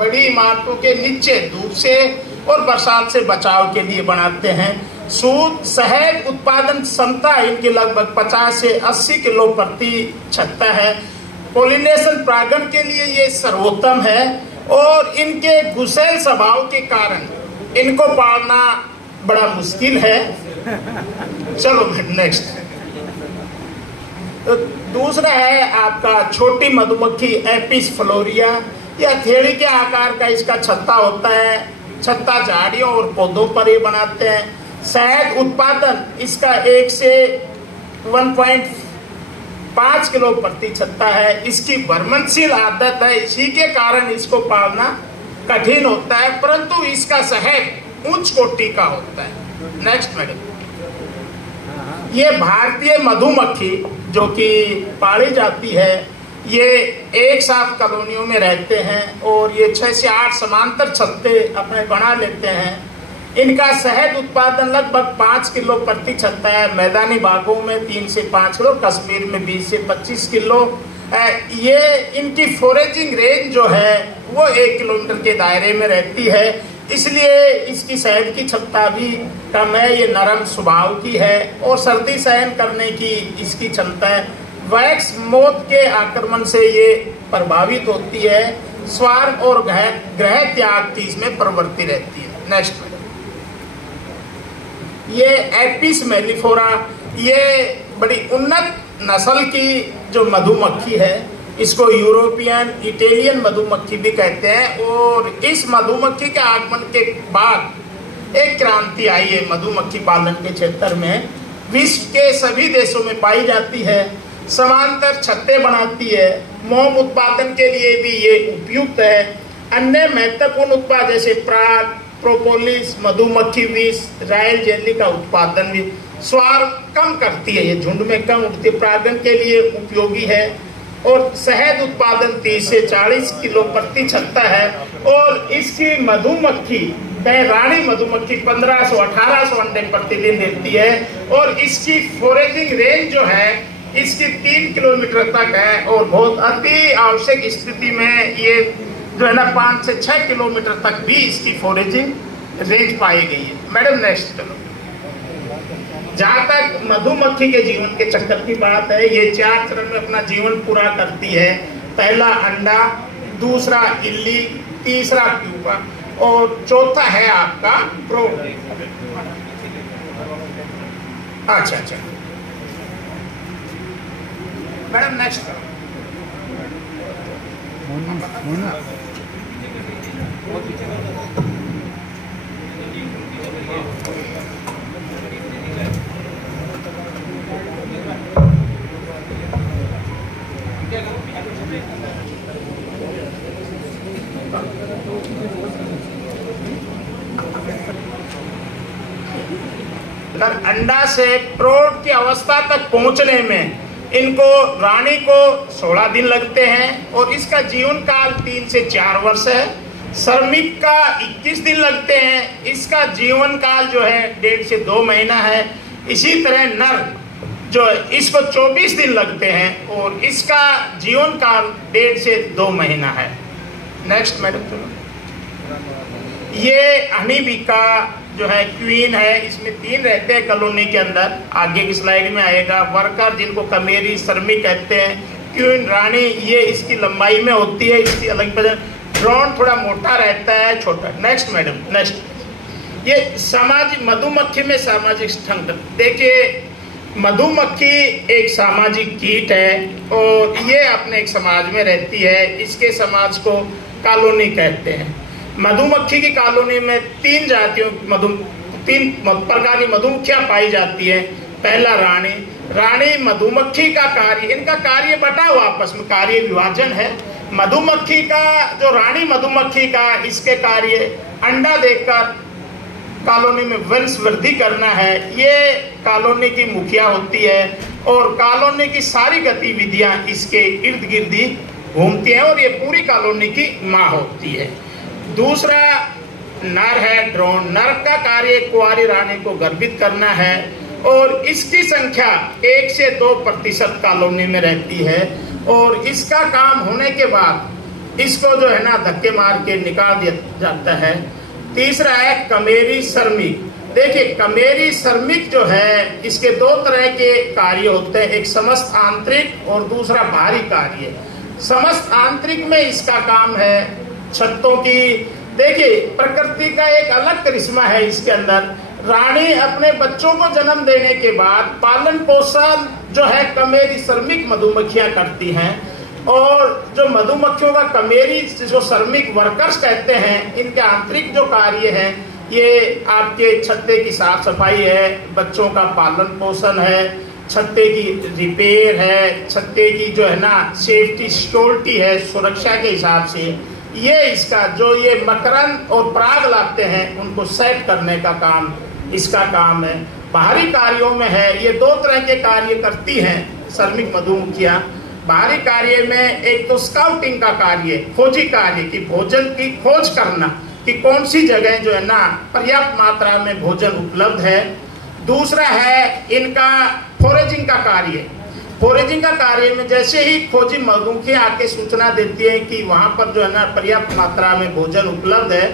बड़ी इमारतों के नीचे धूप से और बरसात से बचाव के लिए बनाते हैं। शहद उत्पादन क्षमता इनकी लगभग 50 से 80 किलो प्रति छत्ता है। पोलिनेशन परागण के लिए ये सर्वोत्तम है और इनके गुस्सैल स्वभाव के कारण इनको पालना बड़ा मुश्किल है। चलो नेक्स्ट। तो दूसरा है आपका छोटी मधुमक्खी एपिस फ्लोरिया। यह थैली के आकार का इसका छत्ता होता है। छत्ता झाड़ियों और पौधों पर ये बनाते हैं। शहद उत्पादन इसका 1 से 1.5 किलो प्रति छत्ता है। इसकी भ्रमणशील आदत है, इसी के कारण इसको पालना कठिन होता है, परंतु इसका शहद उच्च कोटि का होता है। Next madam. ये भारतीय मधुमक्खी जो कि पाली जाती है, ये एक साथ कॉलोनियों में रहते हैं और ये 6 से 8 समांतर छत्ते अपने बना लेते हैं। इनका शहद उत्पादन लगभग 5 किलो प्रति छत्ता है। मैदानी भागों में 3 से 5 किलो, कश्मीर में 20 से 25 किलो। ये इनकी फोरेजिंग रेंज जो है वो 1 किलोमीटर के दायरे में रहती है, इसलिए इसकी शहद की क्षमता भी कम है। ये नरम स्वभाव की है और सर्दी सहन करने की इसकी क्षमता है। वैक्स मोथ के आक्रमण से ये प्रभावित होती है। स्वार्म और ग्रह त्याग की इसमें प्रवृत्ति रहती है। नेक्स्ट। ये एपिस मेलिफोरा, ये बड़ी उन्नत नस्ल की जो मधुमक्खी है, इसको यूरोपियन इटालियन मधुमक्खी भी कहते हैं। और इस मधुमक्खी के आगमन के बाद एक क्रांति आई है मधुमक्खी पालन के क्षेत्र में। विश्व के सभी देशों में पाई जाती है। समांतर छत्ते बनाती है। मोम उत्पादन के लिए भी ये उपयुक्त है। अन्य महत्वपूर्ण उत्पाद जैसे पराग, प्रोपोलिस, मधुमक्खी विष, रॉयल जेली का उत्पादन भी। स्वार्म कम करती है, ये झुंड में कम उठती है, परागण के लिए उपयोगी है। और शहद उत्पादन 30 से 40 किलो प्रति छत्ता है। और इसकी मधुमक्खी रानी मधुमक्खी 1500-1800 अंडे प्रतिदिन देती है। और इसकी फोरेजिंग रेंज जो है इसकी 3 किलोमीटर तक है और बहुत अति आवश्यक स्थिति में ये जो है ना 5 से 6 किलोमीटर तक भी इसकी फोरेजिंग रेंज पाई गई है। मैडम नेक्स्ट चलो। जहाँ तक मधुमक्खी के जीवन के चक्कर की बात है, ये 4 चरण में अपना जीवन पूरा करती है। पहला अंडा, दूसरा इल्ली, तीसरा प्यूपा और चौथा है आपका प्रोड। अच्छा मैडम नेक्स्ट करो। अंडा से प्रौढ़ की अवस्था तक पहुंचने में इनको रानी को 16 दिन लगते हैं और इसका जीवन काल 3 से 4 वर्ष है। श्रमिक का 21 दिन लगते हैं, इसका जीवन काल जो है 1.5 से 2 महीना है। इसी तरह नर जो है इसको 24 दिन लगते हैं और इसका जीवन काल 1.5 से 2 महीना है। Next madam. ये हनी बी का जो है क्वीन है, इसमें 3 रहते हैं कॉलोनी के अंदर। आगे की स्लाइड में आएगा। वर्कर जिनको कमेरी श्रमिक कहते हैं। क्वीन रानी ये इसकी लंबाई में होती है, इसकी अलग वजह। ड्रोन थोड़ा मोटा रहता है, छोटा। Next madam next. ये सामाजिक मधुमक्खी में सामाजिक ढंग देखिए, मधुमक्खी एक सामाजिक कीट है और ये अपने एक समाज में रहती है। इसके समाज को कॉलोनी कहते हैं। मधुमक्खी की कॉलोनी में 3 प्रकार की मधुमक्खियां पाई जाती है। पहला रानी मधुमक्खी का कार्य, इनका कार्य बटा हुआ आपस में कार्य विभाजन है। मधुमक्खी का जो रानी मधुमक्खी का इसके कार्य अंडा देकर कॉलोनी में वंश वृद्धि करना है। ये कॉलोनी की मुखिया होती है और कॉलोनी की सारी गतिविधियां इसके इर्द गिर्द ही घूमती हैं और ये पूरी कॉलोनी की माँ होती है। दूसरा नर है ड्रोन। नर का कार्य कुंवारी रानी को गर्भित करना है और इसकी संख्या 1 से 2% कॉलोनी में रहती है और इसका काम होने के बाद इसको जो है ना धक्के मार के निकाल दिया जाता है। तीसरा है कमेरी श्रमिक। देखिए कमेरी श्रमिक जो है इसके दो तरह के कार्य होते हैं, एक समस्त आंतरिक और दूसरा बाहरी कार्य। समस्त आंतरिक में इसका काम है छत्तों की। देखिए प्रकृति का एक अलग करिश्मा है इसके अंदर। रानी अपने बच्चों को जन्म देने के बाद पालन पोषण जो है कमेरी श्रमिक मधुमक्खियां करती हैं, और जो मधुमक्खियों का कमेरी जो श्रमिक वर्कर्स कहते हैं, इनके आंतरिक जो कार्य है ये आपके छत्ते की साफ सफाई है, बच्चों का पालन पोषण है, छत्ते की रिपेयर है, छत्ते की जो है ना सेफ्टी सिक्योरिटी है, सुरक्षा के हिसाब से ये इसका जो ये मकरंद और पराग लाते हैं उनको सेट करने का काम इसका काम है। बाहरी कार्यों में है, ये दो तरह के कार्य करती हैं श्रमिक मधुमक्खियां। बाहरी कार्य में एक तो स्काउटिंग का कार्य, खोजी कार्य की भोजन की खोज करना कि कौन सी जगह जो है ना पर्याप्त मात्रा में भोजन उपलब्ध है। दूसरा है इनका फोरेजिंग का कार्य। फोरेजिंग का कार्य में जैसे ही खोजी मधुमक्खियां आके सूचना देती है कि वहां पर जो है ना पर्याप्त मात्रा में भोजन उपलब्ध है,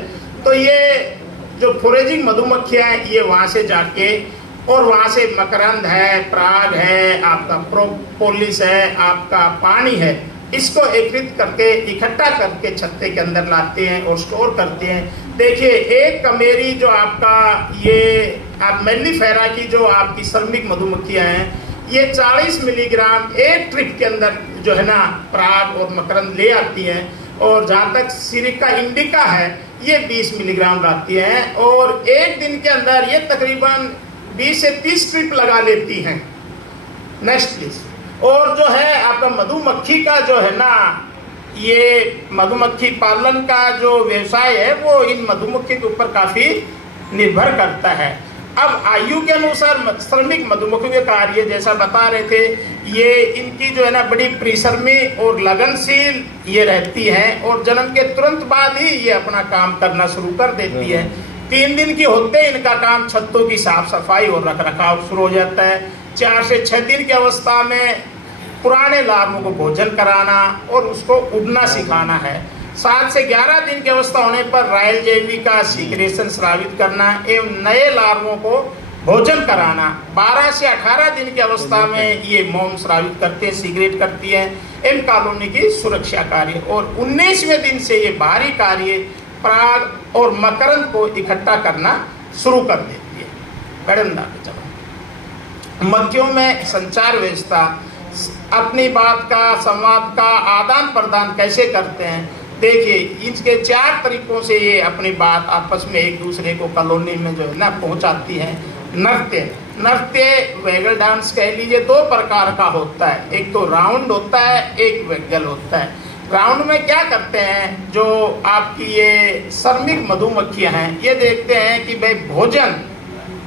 तो ये जो फोरेजिंग मधुमक्खियां हैं ये वहां से जाके और वहां से मकरंद है, पराग है, आपका प्रोपोलिस है, आपका पानी है, इसको एकत्रित करके इकट्ठा करके छत्ते के अंदर लाते हैं और स्टोर करते हैं। देखिए एक कमेरी जो आपका ये आप मेलिफेरा की जो आपकी श्रमिक मधुमक्खियां हैं, ये 40 मिलीग्राम एक ट्रिप के अंदर जो है ना पराग और मकरंद ले आती हैं, और जहाँ तक सिरिका इंडिका है ये 20 मिलीग्राम लाती हैं, और एक दिन के अंदर ये तकरीबन 20 से 30 ट्रिप लगा लेती हैं। Next please. और जो है आपका मधुमक्खी का जो है ना ये मधुमक्खी पालन का जो व्यवसाय है वो इन मधुमक्खी के ऊपर काफी निर्भर करता है। अब आयु के अनुसार श्रमिक मधुमक्खी के कार्य जैसा बता रहे थे, ये इनकी जो है ना बड़ी परिश्रमी और लगनशील ये रहती हैं, और जन्म के तुरंत बाद ही ये अपना काम करना शुरू कर देती है। 3 दिन की होते इनका काम छत्तों की साफ सफाई और रख रखाव शुरू हो जाता है। 4 से 6 दिन की अवस्था में पुराने लार्वों को भोजन कराना और उसको उड़ना सिखाना है। 7 से 11 दिन की अवस्था होने पर रायल जेली का सीक्रेशन स्रावित करना एवं नए लार्वों को भोजन कराना। 12 से 18 दिन की अवस्था में ये मोम स्रावित करते हैं, सीक्रेट करती है एवं कॉलोनी की सुरक्षा कार्य, और 19वें दिन से ये बाहरी कार्य पराग और मकरंद को इकट्ठा करना शुरू कर देती है। मैडम मक्खियों में संचार व्यवस्था, अपनी बात का संवाद का आदान प्रदान कैसे करते हैं। देखिए इनके 4 तरीकों से ये अपनी बात आपस में एक दूसरे को कॉलोनी में जो है ना पहुंचाती है। नृत्य वैगल डांस कह लीजिए 2 प्रकार का होता है, एक तो राउंड होता है, एक वैगल होता है। राउंड में क्या करते हैं, जो आपकी ये श्रमिक मधुमक्खियां हैं ये देखते हैं कि भाई भोजन,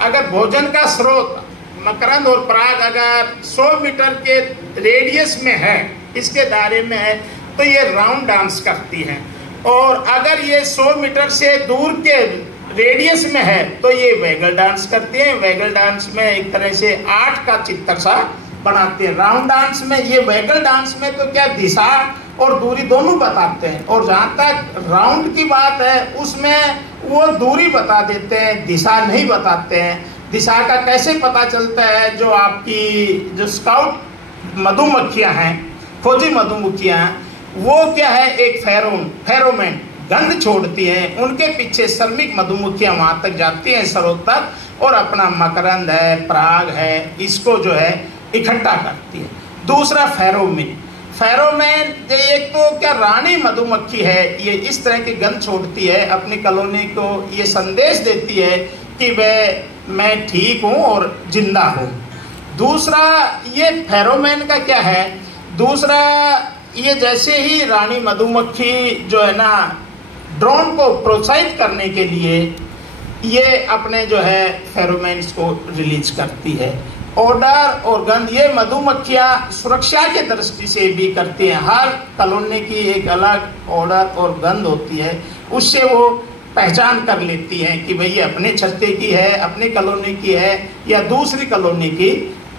अगर भोजन का स्रोत मकरंद और पराग अगर 100 मीटर के रेडियस में है, इसके दायरे में है, तो ये राउंड डांस करती हैं, और अगर ये 100 मीटर से दूर के रेडियस में है तो ये वैगल डांस करती हैं। वैगल डांस में एक तरह से 8 का चित्र सा बनाते हैं। राउंड डांस में, ये वैगल डांस में तो क्या दिशा और दूरी दोनों बताते हैं, और जहाँ तक राउंड की बात है उसमें वो दूरी बता देते हैं, दिशा नहीं बताते हैं। दिशा का कैसे पता चलता है, जो आपकी जो स्काउट मधुमक्खियां हैं, खोजी मधुमक्खियां, वो क्या है एक फेरोमेन गंध छोड़ती हैं, उनके पीछे श्रमिक मधुमक्खियां वहां तक जाती हैं स्रोत तक, और अपना मकरंद है, पराग है, इसको जो है इकट्ठा करती है। दूसरा फेरोमेन एक तो क्या रानी मधुमक्खी है, ये इस तरह की गंध छोड़ती है, अपनी कॉलोनी को ये संदेश देती है कि मैं ठीक हूँ और जिंदा हूँ। दूसरा ये फेरोमेन का क्या है, दूसरा ये जैसे ही रानी मधुमक्खी जो है ना ड्रोन को प्रोत्साहित करने के लिए ये अपने जो है फेरोमेन्स को रिलीज करती है। ऑर्डर और गंध ये मधुमक्खियाँ सुरक्षा के दृष्टि से भी करती हैं। हर कॉलोनी की एक अलग ऑर्डर और गंध होती है, उससे वो पहचान कर लेती हैं कि भाई ये अपने छत्ते की है, अपने कॉलोनी की है या दूसरी कॉलोनी की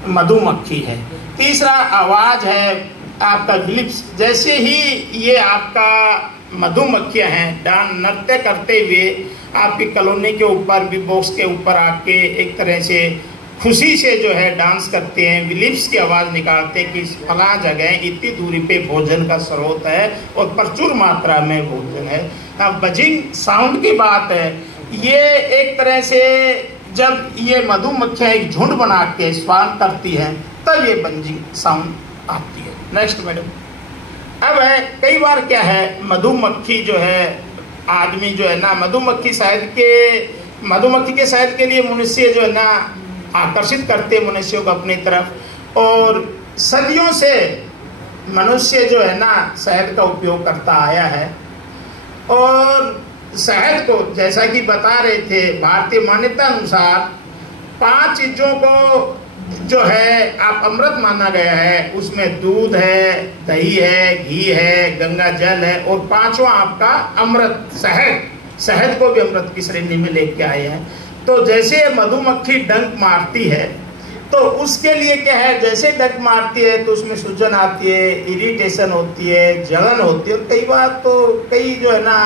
मधुमक्खी है। तीसरा आवाज़ है, आपका फिलिप्स, जैसे ही ये आपका मधुमक्खियां हैं नृत्य करते हुए आपकी कॉलोनी के ऊपर भी बॉक्स के ऊपर आके एक तरह से खुशी से जो है डांस करते हैं, विलिप्स की आवाज़ निकालते हैं कि फला जगह इतनी दूरी पे भोजन का स्रोत है और प्रचुर मात्रा में भोजन है। अब बजिंग साउंड की बात है, ये एक तरह से जब ये मधुमक्खियाँ एक झुंड बना के स्वागत करती हैं तब ये बजिंग साउंड आती है। Next madam. अब है कई बार क्या है, मधुमक्खी जो है आदमी जो है ना मधुमक्खी के शहद के लिए मनुष्य जो है ना आकर्षित करते हैं मनुष्यों को अपनी तरफ, और सदियों से मनुष्य जो है ना शहद का उपयोग करता आया है। और शहद को जैसा कि बता रहे थे भारतीय मान्यता अनुसार 5 चीजों को जो है आप अमृत माना गया है, उसमें दूध है, दही है, घी है, गंगा जल है, और 5वां आपका अमृत शहद को भी अमृत की श्रेणी में लेके आए हैं। तो जैसे मधुमक्खी डंक मारती है तो उसके लिए क्या है, जैसे डंक मारती है तो उसमें सूजन आती है, इरिटेशन होती है, जलन होती है, और कई बार तो कई जो है ना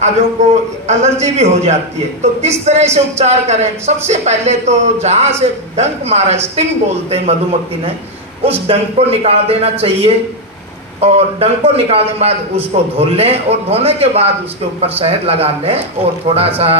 आदमियों को एलर्जी भी हो जाती है। तो किस तरह से उपचार करें? सबसे पहले तो जहाँ से डंक मारा, स्टिंग बोलते हैं मधुमक्खी ने, उस डंक को निकाल देना चाहिए, और डंक को निकालने के बाद उसको धो लें, और धोने के बाद उसके ऊपर शहद लगा लें और थोड़ा सा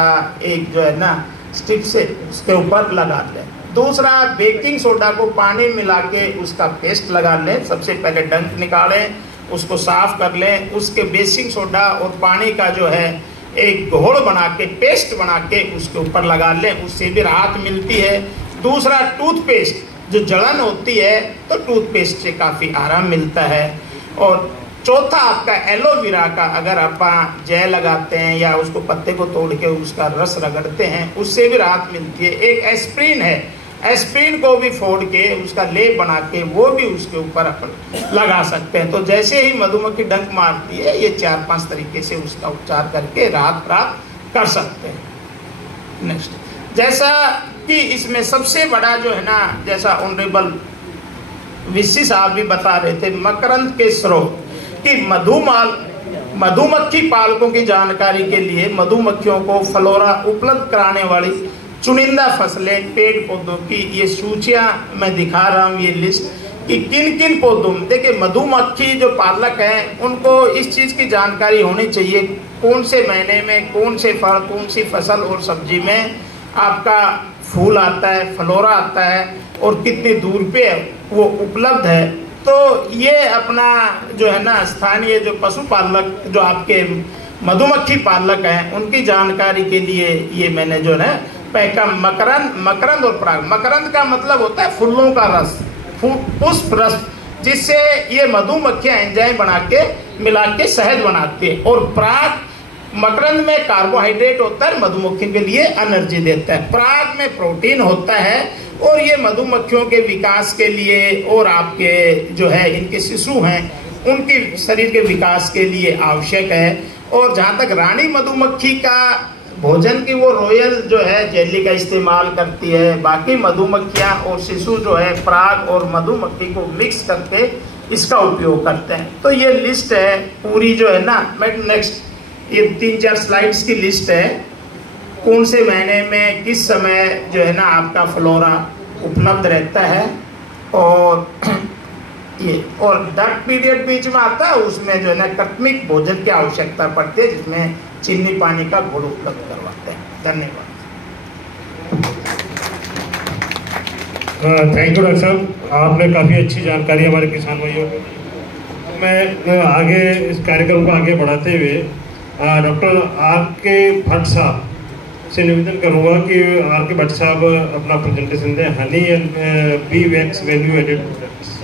एक जो है ना स्टिक से उसके ऊपर लगा लें। दूसरा, बेकिंग सोडा को पानी मिला के उसका पेस्ट लगा लें। सबसे पहले डंक निकालें, उसको साफ कर लें, उसके बेकिंग सोडा और पानी का जो है एक घोल बना के पेस्ट बना के उसके ऊपर लगा लें, उससे भी राहत मिलती है। दूसरा, टूथपेस्ट, जो जलन होती है तो टूथपेस्ट से काफ़ी आराम मिलता है। और चौथा आपका एलोवेरा का अगर आप जेल लगाते हैं या उसको पत्ते को तोड़ के उसका रस रगड़ते हैं, उससे भी राहत मिलती है। एक एस्प्रिन है, एस्प्रिन को भी फोड़ के उसका लेप बना के वो भी उसके ऊपर अपन लगा सकते हैं। तो जैसे ही मधुमक्खी डंक मारती है, ये 4-5 तरीके से उसका उपचार करके राहत प्राप्त कर सकते हैं। नेक्स्ट, जैसा कि इसमें सबसे बड़ा जो है ना, जैसा ऑनरेबल विशी साहब भी बता रहे थे, मकरंद के स्रोत कि मधुमक्खी पालकों की जानकारी के लिए मधुमक्खियों को फ्लोरा उपलब्ध कराने वाली चुनिंदा फसलें, पेड़ पौधों की ये सूचियां मैं दिखा रहा हूँ, ये लिस्ट कि किन किन पौधों में। देखिए, मधुमक्खी जो पालक हैं उनको इस चीज़ की जानकारी होनी चाहिए, कौन से महीने में कौन से फल, कौन सी फसल और सब्जी में आपका फूल आता है, फ्लोरा आता है, और कितनी दूर पे वो उपलब्ध है। तो ये अपना जो है ना स्थानीय जो पशुपालक, जो आपके मधुमक्खी पालक हैं, उनकी जानकारी के लिए ये मैंने जो है पैका मकरंद और पराग। मकरंद का मतलब होता है फूलों का रस, पुष्प रस, जिससे ये मधुमक्खियां एंजाइम बना के मिला के शहद बनाती है। और पराग, मकरंद में कार्बोहाइड्रेट होता है, मधुमक्खियों के लिए एनर्जी देता है। पराग में प्रोटीन होता है, और ये मधुमक्खियों के विकास के लिए और आपके जो है इनके शिशु हैं उनके शरीर के विकास के लिए आवश्यक है। और जहाँ तक रानी मधुमक्खी का भोजन की, वो रॉयल जो है जेली का इस्तेमाल करती है। बाकी मधुमक्खियाँ और शिशु जो है पराग और मधुमक्खी को मिक्स करके इसका उपयोग करते हैं। तो ये लिस्ट है पूरी जो है ना। मैं नेक्स्ट ये 3-4 स्लाइड्स की लिस्ट है, कौन से महीने में किस समय जो है ना आपका फ्लोरा उपलब्ध रहता है। और ये और डार्क पीरियड बीच में आता है, उसमें जो है ना कृत्रिम भोजन की आवश्यकता पड़ती है, जिसमें चीनी पानी का घोल उपलब्ध करवाते हैं। धन्यवाद। थैंक यू डॉक्टर साहब, आपने काफ़ी अच्छी जानकारी हमारे किसान भाइयों को। मैं आगे इस कार्यक्रम को आगे बढ़ाते हुए डॉक्टर आर के भट्ट साहब से निवेदन करूंगा कि आर के भट्ट साहब अपना प्रेजेंटेशन दें, honey and bee wax value added products.